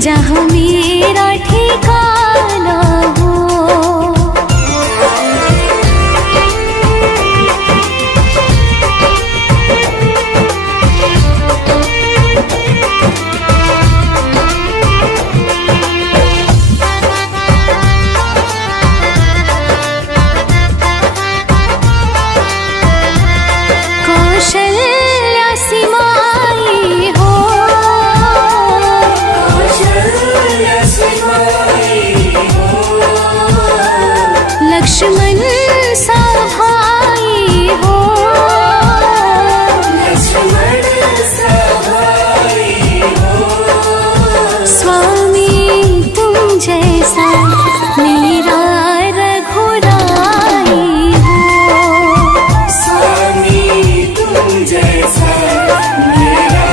जहाँ मेरा ठिकाना हो। कौशल्या सी माई हो, कौशल्या सी माई हो, लक्ष्मण सा भाई हो, लक्ष्मण सा भाई हो, स्वामी तुम जैसा मेरा जैसा मेरा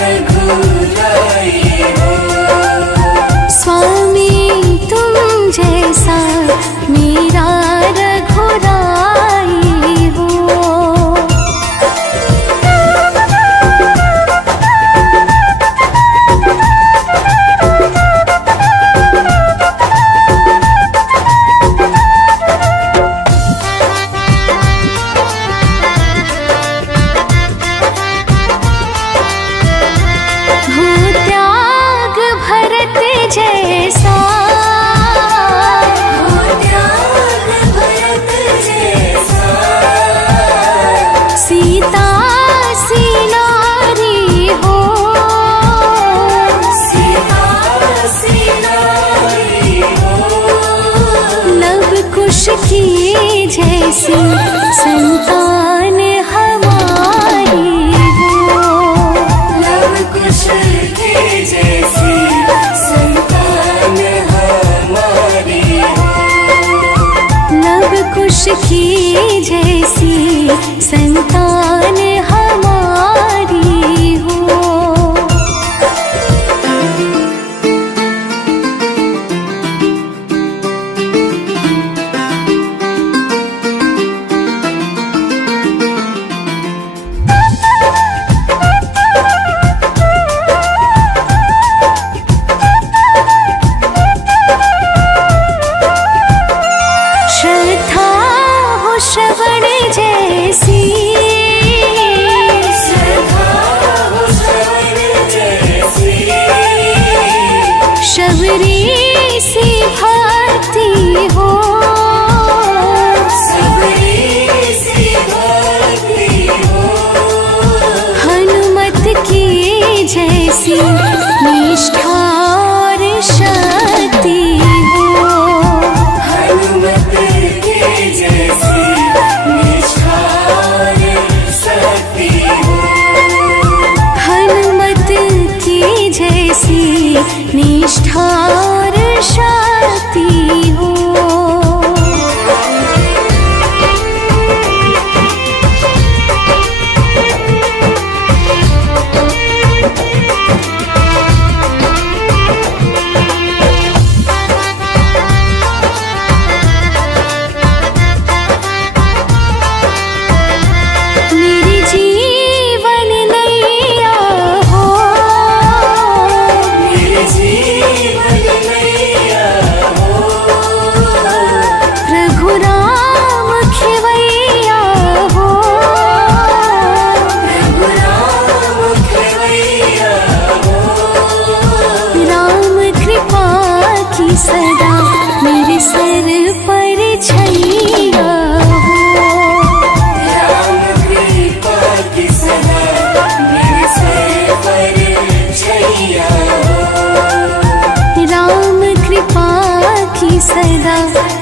रघुराई हो, स्वामी तुम जैसा मेरा रघुराई हो। जैसा हो त्याग भरत जैसा, सीता सी नारी हो, सीता सी नारी हो, लव कुश की जैसी संतान हमारी हो, लव कुश की जैसी कुश की जैसी संतान हमारी हो। श्रवण जैसी, श्रद्धा हो श्रवण जैसी, शबरी सी भक्ति हो, शबरी सी भक्ति हो, हनुमत की जैसी निष्ठा और शक्ति हो, हनुमत की जैसी जैसी निष्ठा और शक्ति हो। मेरी जीवन नैया हो, मेरी जीवन नैया हो, प्रभु राम खेवैया हो, प्रभु राम खेवैया हो, राम कृपा की सदा मेरे सर पर छैया हो, राम कृपा की सदा मेरे सर पर छैया हो, राम कृपा की सदा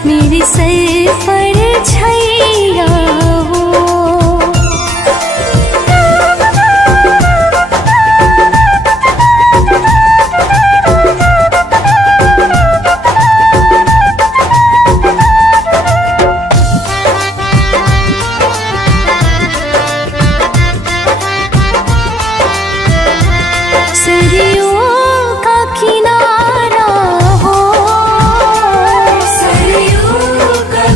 मेरे सर पर छैया हो। सरयों का किनारा हो, सरयों का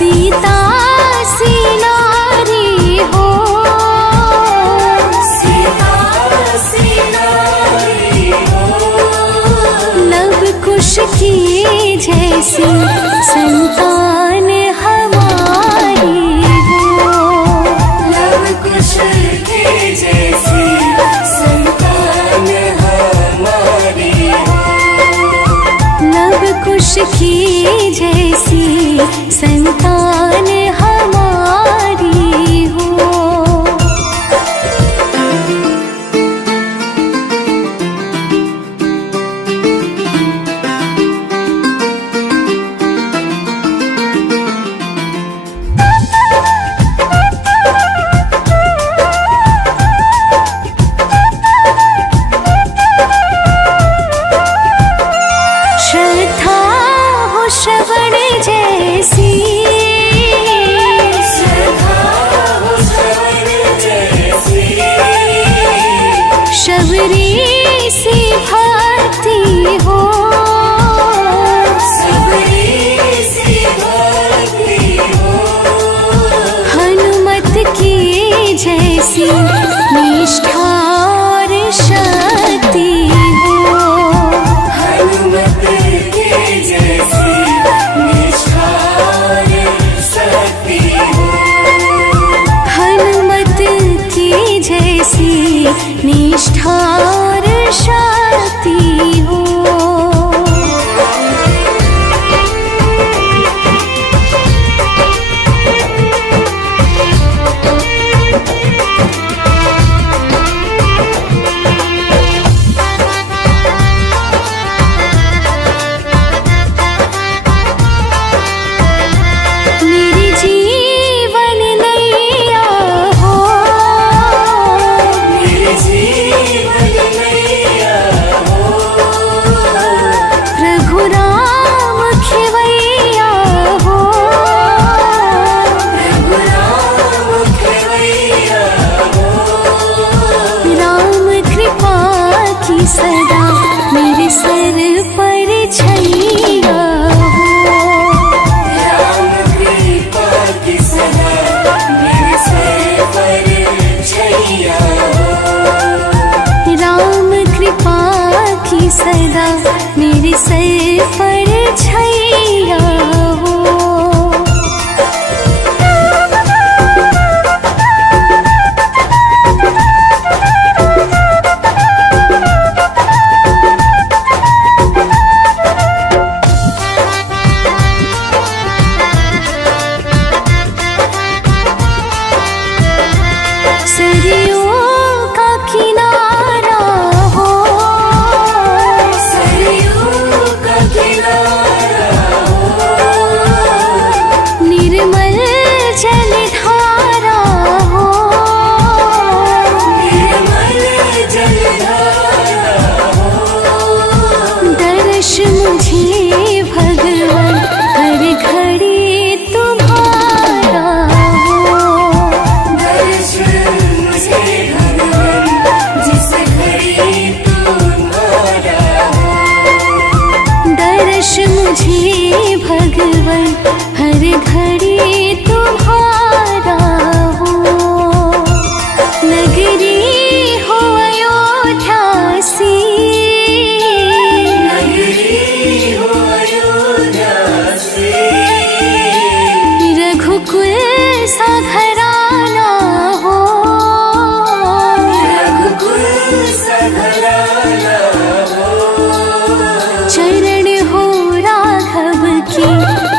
सीता सी नारी हो, सीता सी नारी हो, लव कुश की जैसी संतान हमारी हो, लव कुश की जैसी संतान हमारी हो, लव कुश की जैसी संतान हमारी हो। श्रद्धा हो श्रवण जैसी, श्रद्धा हो श्रवण जैसी, शबरी सी भक्ति हो, शबरी सी भक्ति हो, हनुमत की जैसी निष्ठा और शक्ति हो, हनुमत की जैसी निष्ठा और शक्ति हो, हनुमत की जैसी निष्ठा और शक्ति हो। मेरी जीवन नैया हो, मेरी जीवन नैया हो, प्रभु राम खेवैया हो, प्रभु राम खेवैया हो, राम कृपा की सदा मेरे सर पर छैया हो, राम कृपा की सदा मेरे सर पर छैया हो, राम कृपा की सदा मेरे सर पर छैया हो। सरयों का किनारा हो, सरयों का किनारा हो, निर्मल जलधारा हो, निर्मल जलधारा हो, दर्श मुझे भगवान हर घड़ी तुम्हारा हो, दर्श मुझे भगवान जिस घड़ी तुम्हारा हो, दर्श मुझे भगवान हर घड़ी तुम्हारा हो। नगरी हो अयोध्या सी, नगरी हो अयोध्या सी, रघुकुल सा घराना हो, रघुकुल सा घराना हो, चरण हो राघव की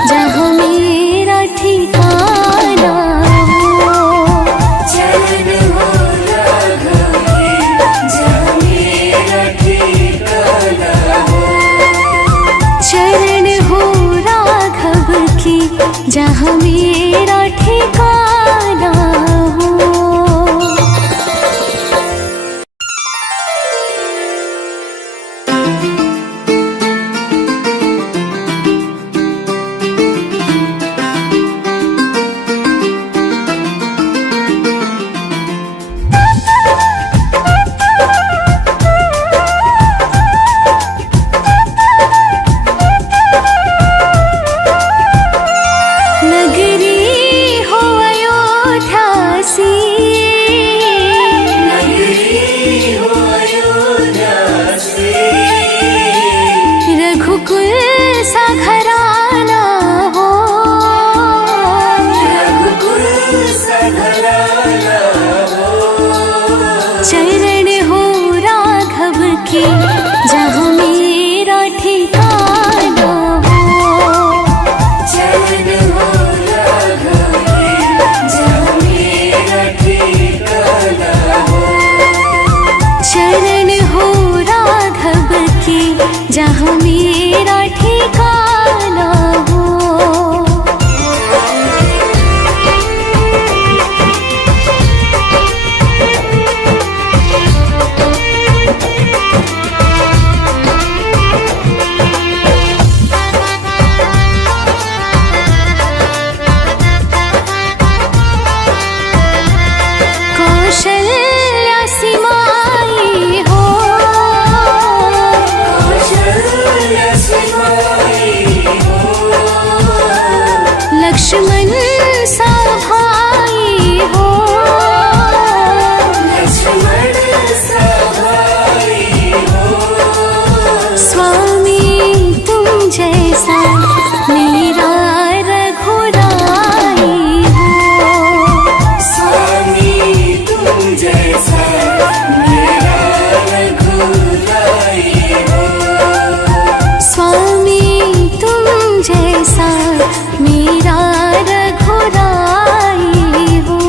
जहाँ मेरा ठिकाना हो, चरण हो राघव की जहाँ मेरा ठिकाना हो, चरण हो राघव की जहाँ मेरा ठिकाना हो। नगरी हो अयोध्या सी, नगरी हो अयोध्या सी, रघुकुल सा घराना हो, रघुकुल सा घराना हो, चरण हो राघव के जहाँ मेरा ठिकाना हो। चरण हो राघव के जहाँ मेरा ठिकाना हो, चरण हो राघव के जहाँ मेरा ठिकाना हो। कौशल्या सी माई हो, कौशल्या सी माई हो, लक्ष्मण सा भाई हो, लक्ष्मण सा भाई हो, स्वामी तुम जैसा मेरा रघुराई हो। स्वामी तुम जैसा मेरा रघुराई हो, स्वामी तुम जैसा मेरा रघुराई हो।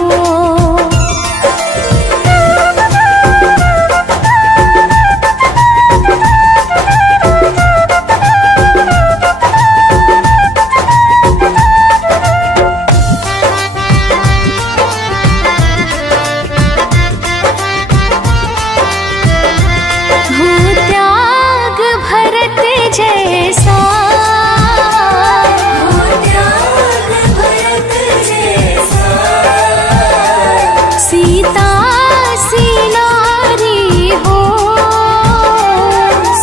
हो त्याग भरत जैसा, हो त्याग भरत जैसा, सीता सी नारी हो,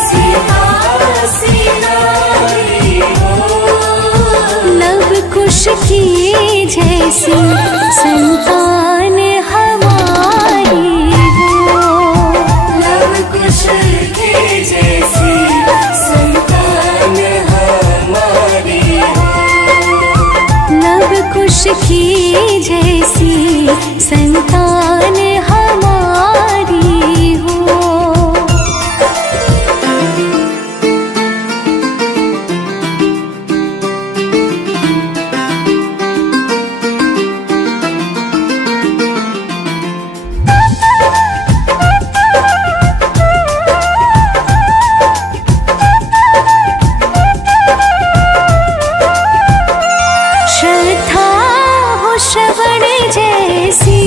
सीता सी नारी हो, लव कुश की जैसी संतान हमारी हो। लव कुश की जैसी संतान हमारी हो, लव कुश की जैसी संतान हमारी हो। श्रद्धा हो श्रवण जैसी,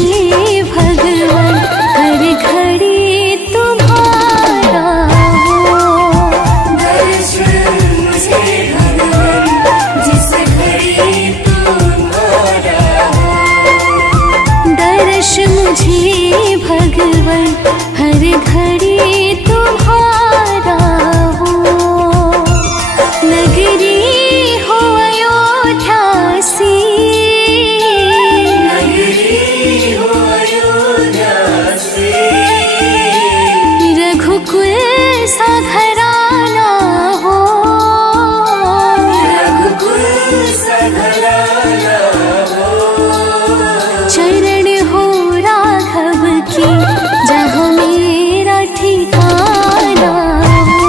मुझे भगवान हर घड़ी तुम्हारा हो। दर्श मुझे भगवान जिस घड़ी तुम्हारा हो। दर्श मुझे भगवान हर घड़ी तुम्हारा हो। नगरी हो अयोध्या सी, नगरी हो अयोध्या से। रघुकुल सा घराना हो। रघुकुल सा घराना हो। चरण हो राघव की जहाँ मेरा ठिकाना हो।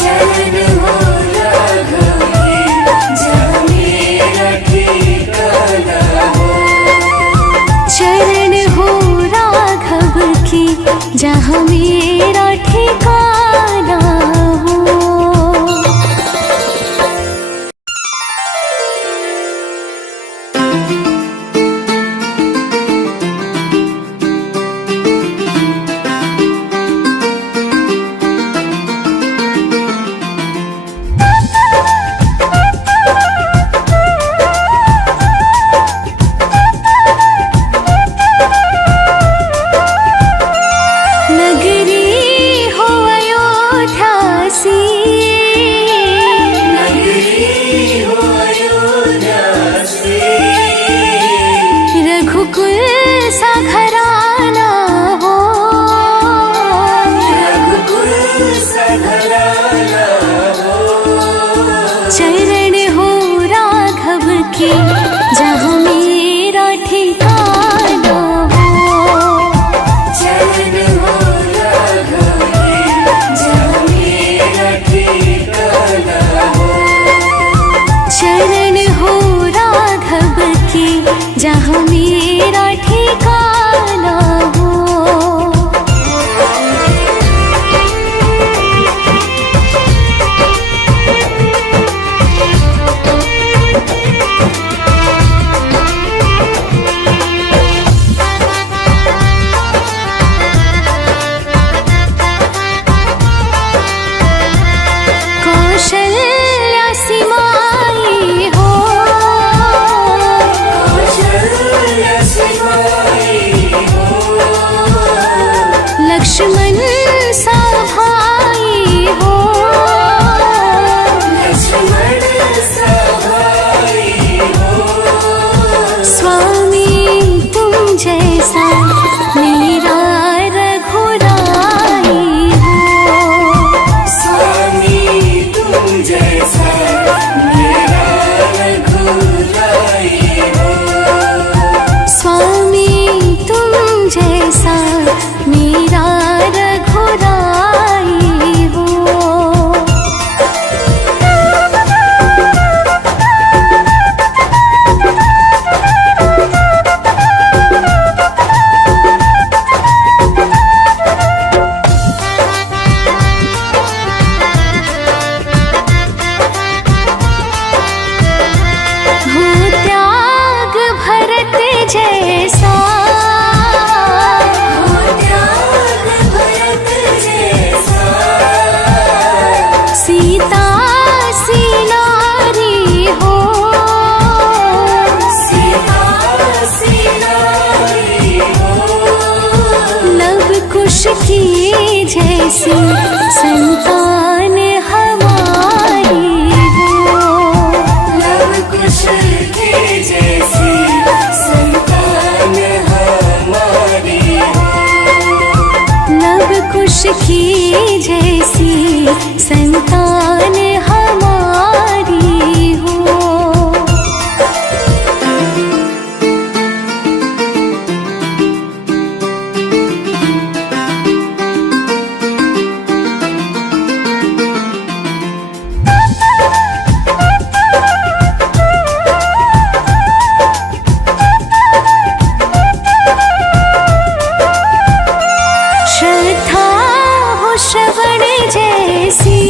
चरण हो राघव की जहाँ मेरा ठिकाना हो। चरण हो राघव की जहाँ मेरा ठिकाना हो। नगरी हो अयोध्या सी, नगरी हो अयोध्या से। रघुकुल सा घराना हो। रघुकुल सा घराना हो। चरण हो राघव की जहाँ मेरा ठिकाना हो। चरण हो राघव की जहाँ मेरा ठिकाना हो। चरण हो राघव की जहाँ मेरा ठिकाना हो। कौशल्या सी माई हो। कौशल्या सी माई हो। लक्ष्मण सा भाई हो। लक्ष्मण सा भाई हो। स्वामी तुम जैसा मेरा रघुराई हो। स्वामी तुम जैसा मेरा रघुराई हो। स्वामी तुम जैसा मेरा रघुराई हो। हो त्याग भरत जैसा, हो त्याग भरत जैसा। सीता सी नारी हो। सीता सी नारी हो। लव कुश की जैसी संतान हमारी हो। लव कुश की जैसी संतान हमारी हो। लव कुश की जैसी संतान हमारी हो। श्रद्धा हो श्रवण जैसी,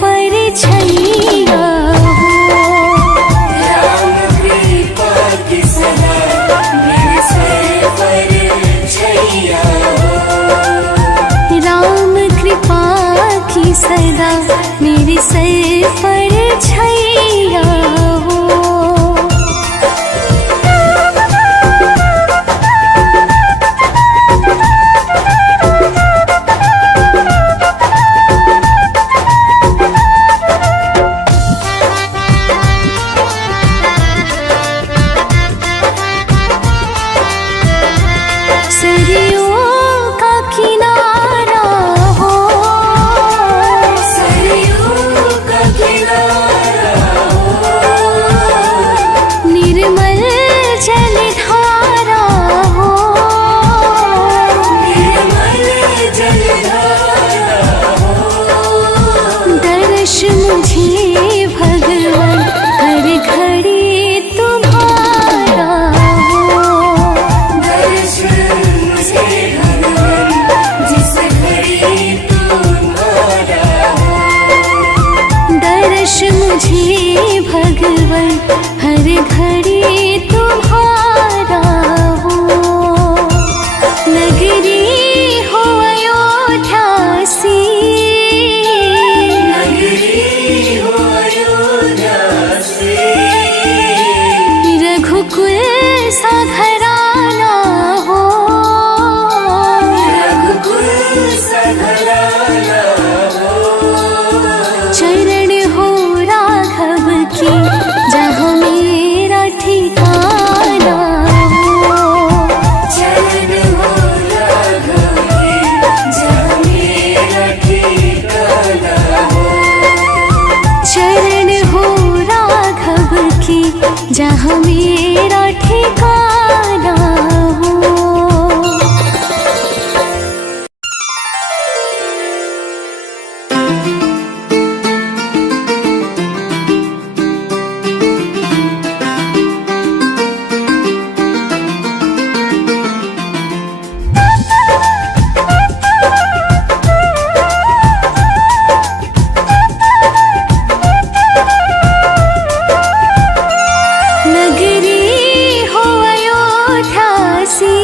पर छैया हो। राम कृपा की सदा मेरे सर पर छैया हो। राम कृपा की सदा मेरे सर पर छैया हो। सरयू का किनारा हो। सरयू का किनारा हो। निर्मल जलधारा हो। निर्मल जलधारा हो। दर्श मुझे भगवान हर घड़ी तुम्हारा हो। दर्श मुझे भगवान जिस घड़ी तुम्हारा हो। दर्श मुझे भगवान हर घड़ी तुम्हारा हो। नगरी हो अयोध्या सी। नगरी हो अयोध्या से। रघुकुल सा घराना हो। रघुकुल सा घराना हो। चरण हो राघव की जहाँ मेरा ठिकाना हो। चरण हो राघव की जहाँ मेरा ठिकाना हो। चरण हो राघव की जहाँ मेरा ठिकाना हो। नगरी हो अयोध्या सी।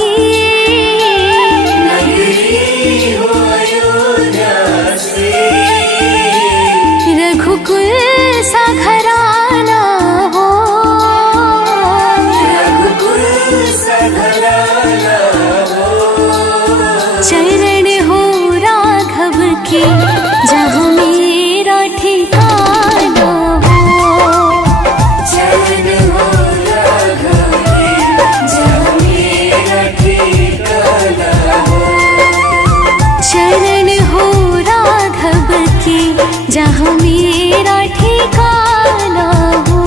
नगरी हो अयोध्या से। रघुकुल सा घराना हो। रघुकुल सा घराना हो। चरण हो राघव की जहाँ मेरा ठिकाना हो। चरण हो राघव की जहाँ मेरा ठिकाना हो। चरण हो राघव की जहाँ मेरा ठिकाना हो।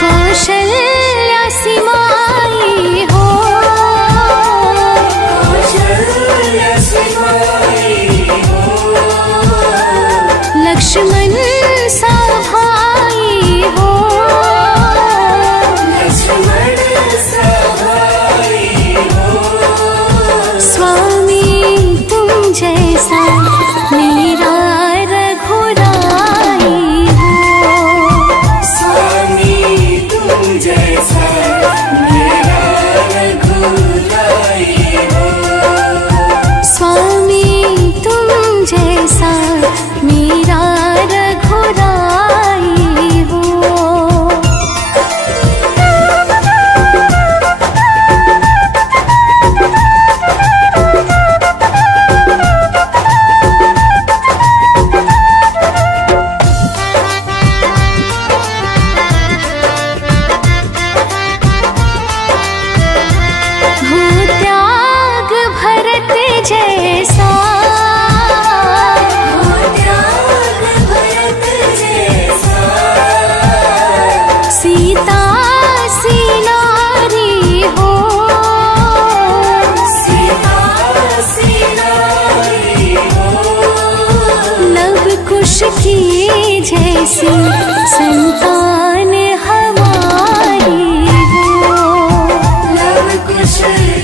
कौशल्या सी माई हो। कौशल्या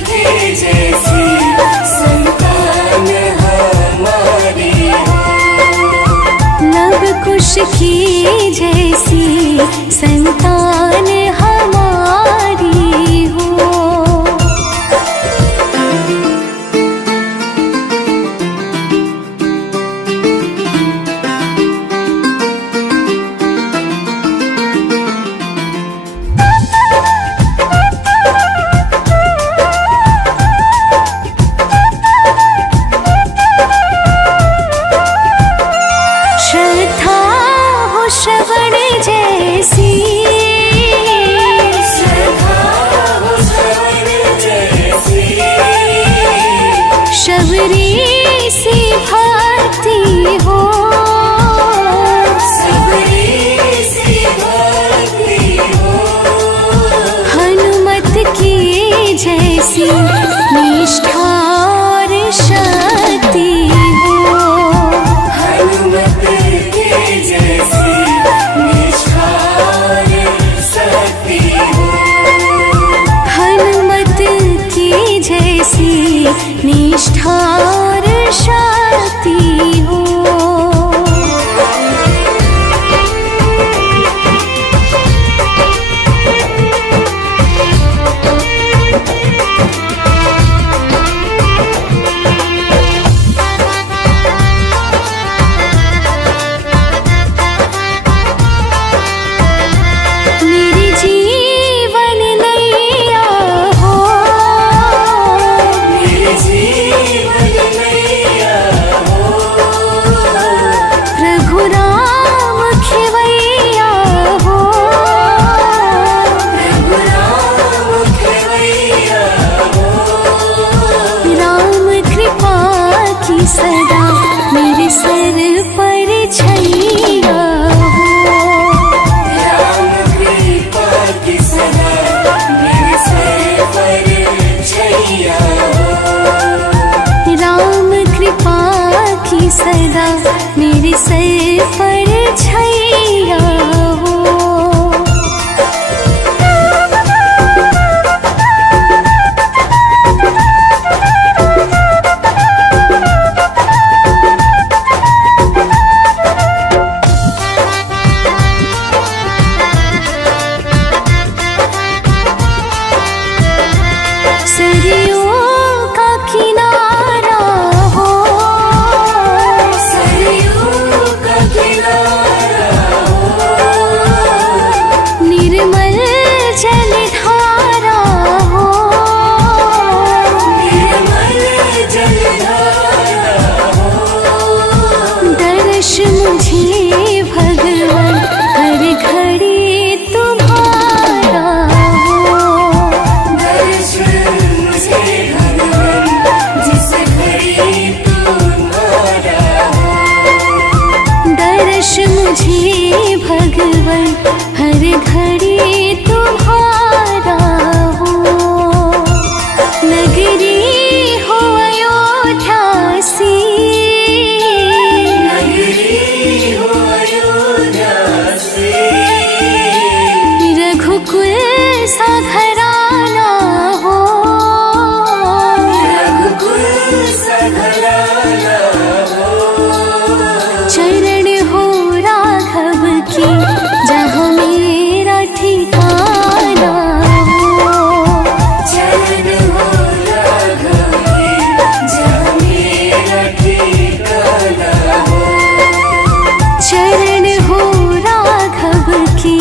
की जैसी संतान हमारी हो। लव कुश की जैसी संतान हमारी हो। श्रद्धा हो श्रवण जैसी, श्रद्धा हो श्रवण जैसी, शबरी सी भक्ति हो। सबरी सी भक्ति हो। हनुमत की जैसी निष्ठा और शक्ति हो। हनुमत की जैसी निष्ठा और शक्ति हो। हनुमत की जैसी निष्ठा और शक्ति हो। मेरे जीवन नैया हो, मेरे जीवन नैया हो। प्रभु राम खेवैया हो। प्रभु राम खेवैया हो। राम कृपा की सदा मेरे सर पर छैया हो। राम कृपा की सदा मेरे सर पर छैया हो। राम कृपा की सदा मेरे सर पर छैया हो। सरयों का किनारा हो। सरयू का किनारा हो। निर्मल जलधारा हो। निर्मल जलधारा हो। दर्श मुझे भगवान हर घड़ी तुम्हारा हो। दर्श मुझे भगवान जिस घड़ी तुम्हारा हो। दर्श मुझे भगवान हर घड़ी तुम्हारा हो। नगरी हो अयोध्या सी, नगरी हो अयोध्या से। रघुकुल सा घराना हो। रघुकुल सा घराना हो। चरण हो राघव की जहाँ मेरा ठिकाना हो। चरण हो राघव की जहाँ मेरा ठिकाना हो। चरण हो राघव की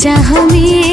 जहाँ मेरा